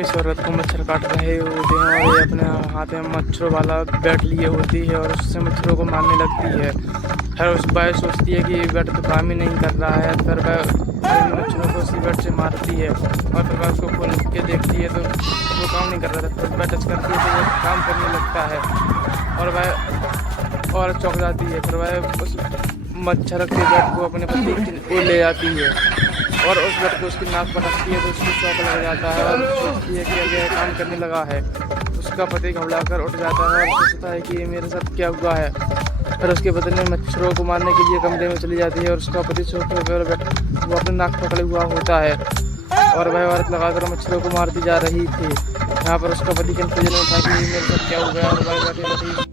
इस औरत को मच्छर काट रहे होते हैं और ये अपने हाथ में मच्छरों वाला बैट लिए होती है और उससे मच्छरों को मारने लगती है। फिर उस वह सोचती है कि बैट तो काम ही नहीं कर रहा है, फिर वह मच्छरों को उसी बैट से मारती है और फिर वह उसको खोल के देखती है तो वो काम नहीं कर रहा था। फिर वह टच करती है तो वो काम करने लगता है और वह और चौंक जाती है। फिर वह उस मच्छर के बैट को अपने पति को ले जाती है और उस बैट को उसकी नाक पर रखती है तो उसको शौक लग जाता है और सोचती है कि अब यह काम करने लगा है। उसका पति घबरा कर उठ जाता है और सोचता है कि ये मेरे साथ क्या हुआ है। फिर उसके पत्नी मच्छरों को मारने के लिए कमरे में चली जाती है और उसका पति सोफे पर वो अपने नाक पकड़े हुआ होता है और वह औरत लगाकर मच्छरों को मारती जा रही थी। यहाँ पर उसका पति कंफ्यूजन में था कि मेरे साथ क्या हो गया और वह बैठे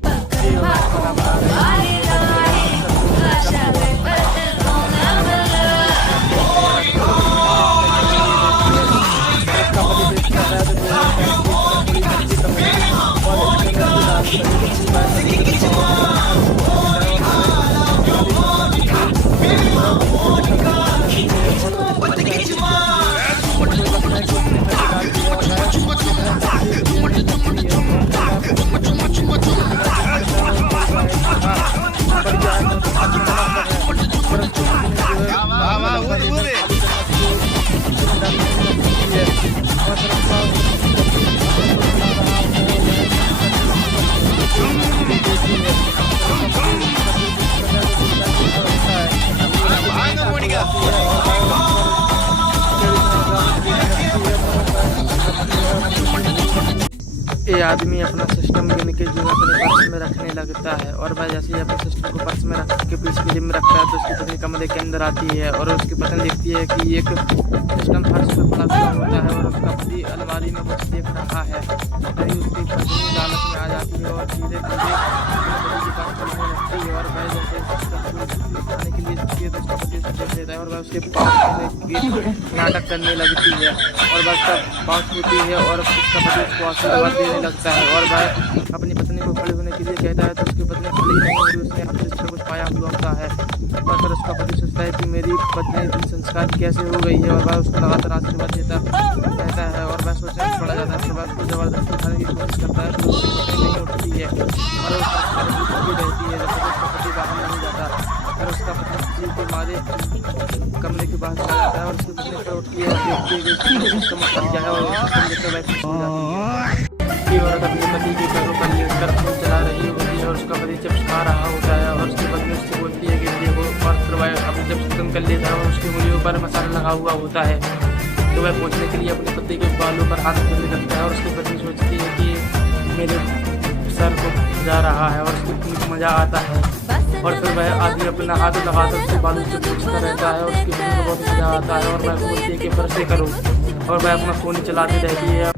ये आदमी अपना सिस्टम गिन के जो अपने पर्स में रखने लगता है और वह जैसे ही अपने सिस्टम को पर्स में रख के पीछे जेब में रखता है तो उसकी पत्नी कमरे के अंदर आती है और उसकी पत्नी देखती है कि एक सिस्टम फर्श पर पड़ा हुआ होता है और उसका पति अलमारी में कुछ देख रहा है। तभी उसकी पत्नी लालच में आ जाती है और धीरे धीरे अपने पति की बात करने लगती है और वह जैसे खाने के लिए जाती है तो उसका पति उसे देख लेता है और वह उसके पास नाटक करने लगती है और वह उसका बात होती है और उसका पति उसको आशीर्वाद देने लगता है और वह अपनी पत्नी को खड़े होने के लिए कहता है तो उसकी पत्नी खड़ी नहीं होती, उसने अपने से कुछ पाया हुआ होता है और फिर उसका पति सोचता है कि मेरी पत्नी इतनी संस्कार कैसे हो गई है और वह उसको लगातार आशीर्वाद देता रहता है और वह सोचने में पड़ा जाता है। फिर वह उसको जबरदस्ती उठाने की कोशिश करता है तो उसकी पत्नी नहीं उठती है और रहती है जब तक उसका पति बाहर नहीं जाता। फिर उसका पति के मारे कमरे के बाहर चला जाता है और उसकी पत्नी पर उठती है और देखती है कि उसका मतलब क्या है और औरत अपने पति के पैरों पर लेटकर फोन चला रही होती है और उसका पति चिप्स खा रहा होता है और उसकी पत्नी उससे बोलती है कि देखो और फिर वह अपने जब खत्म कर लेता है और उसकी उंगलियों पर मसाला लगा हुआ होता है तो वह पहुँचने के लिए अपने पति के बालों पर हाथ रखने लगता है और उसकी पत्नी सोचती है कि मेरे सर को जा रहा है और उसकी पत्नी को मज़ा आता है और फिर वह आदमी अपना हाथ लगाकर उसके बालों से पूछता रहता है और उसकी पत्नी को बहुत मज़ा आता है और वह बोलती है कि फिर से करो और वह अपना फ़ोन चलाती रहती है।